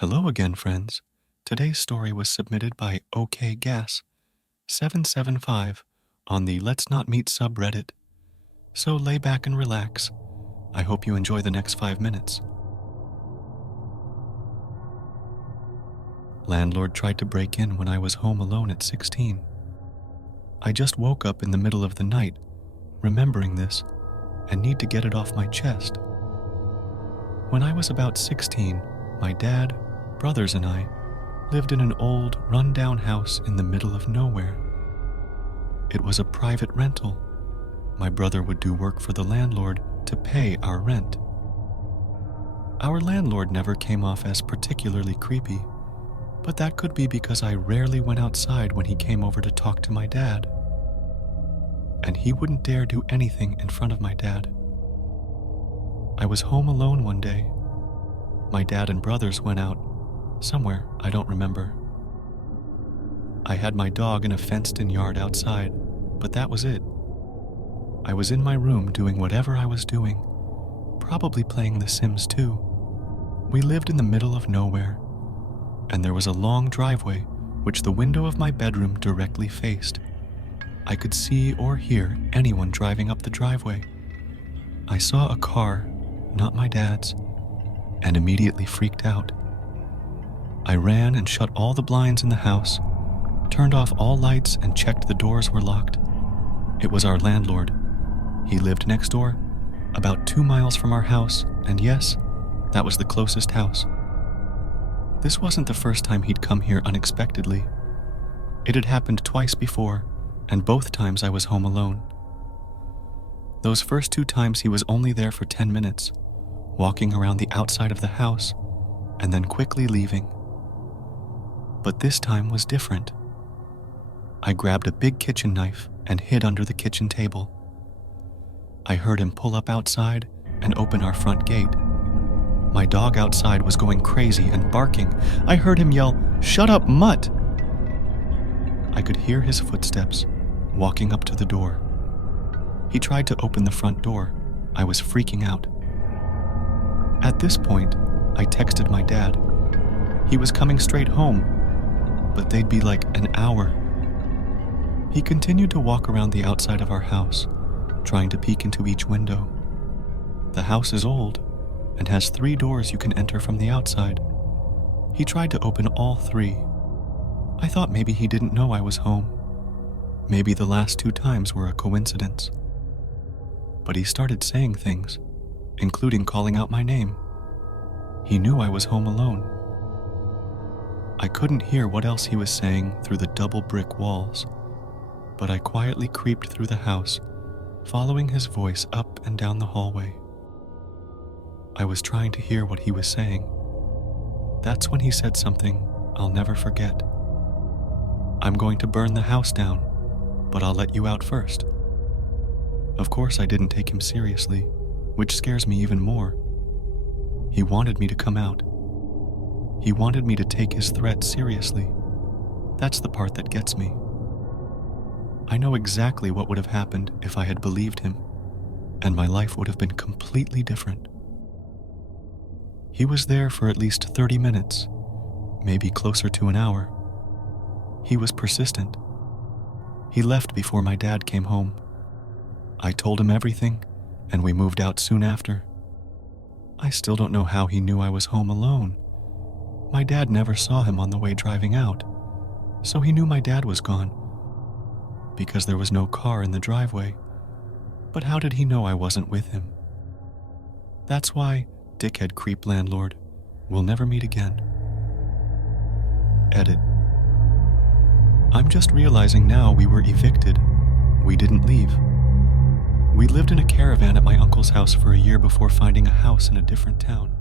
Hello again, friends. Today's story was submitted by OK Gas 775 on the Let's Not Meet subreddit. So lay back and relax. I hope you enjoy the next 5 minutes. Landlord tried to break in when I was home alone at 16. I just woke up in the middle of the night, remembering this, and need to get it off my chest. When I was about 16, my dad, brothers, and I lived in an old, run-down house in the middle of nowhere. It was a private rental. My brother would do work for the landlord to pay our rent. Our landlord never came off as particularly creepy, but that could be because I rarely went outside when he came over to talk to my dad. And he wouldn't dare do anything in front of my dad. I was home alone one day. My dad and brothers went out somewhere, I don't remember. I had my dog in a fenced-in yard outside, but that was it. I was in my room doing whatever I was doing, probably playing The Sims 2. We lived in the middle of nowhere, and there was a long driveway which the window of my bedroom directly faced. I could see or hear anyone driving up the driveway. I saw a car, not my dad's, and immediately freaked out. I ran and shut all the blinds in the house, turned off all lights and checked the doors were locked. It was our landlord. He lived next door, about 2 miles from our house, and yes, that was the closest house. This wasn't the first time he'd come here unexpectedly. It had happened twice before, and both times I was home alone. Those first 2 times he was only there for 10 minutes, walking around the outside of the house, and then quickly leaving. But this time was different. I grabbed a big kitchen knife and hid under the kitchen table. I heard him pull up outside and open our front gate. My dog outside was going crazy and barking. I heard him yell, "Shut up, mutt!" I could hear his footsteps walking up to the door. He tried to open the front door. I was freaking out. At this point, I texted my dad. He was coming straight home, but they'd be like an hour. He continued to walk around the outside of our house, trying to peek into each window. The house is old and has 3 doors you can enter from the outside. He tried to open all 3. I thought maybe he didn't know I was home. Maybe the last 2 times were a coincidence. But he started saying things, including calling out my name. He knew I was home alone. I couldn't hear what else he was saying through the double brick walls, but I quietly creeped through the house, following his voice up and down the hallway. I was trying to hear what he was saying. That's when he said something I'll never forget. "I'm going to burn the house down, but I'll let you out first." Of course, I didn't take him seriously, which scares me even more. He wanted me to come out. He wanted me to take his threat seriously. That's the part that gets me. I know exactly what would have happened if I had believed him, and my life would have been completely different. He was there for at least 30 minutes, maybe closer to an hour. He was persistent. He left before my dad came home. I told him everything, and we moved out soon after. I still don't know how he knew I was home alone. My dad never saw him on the way driving out, so he knew my dad was gone, because there was no car in the driveway. But how did he know I wasn't with him? That's why, dickhead creep landlord, we'll never meet again. Edit. I'm just realizing now we were evicted. We didn't leave. We lived in a caravan at my uncle's house for a year before finding a house in a different town.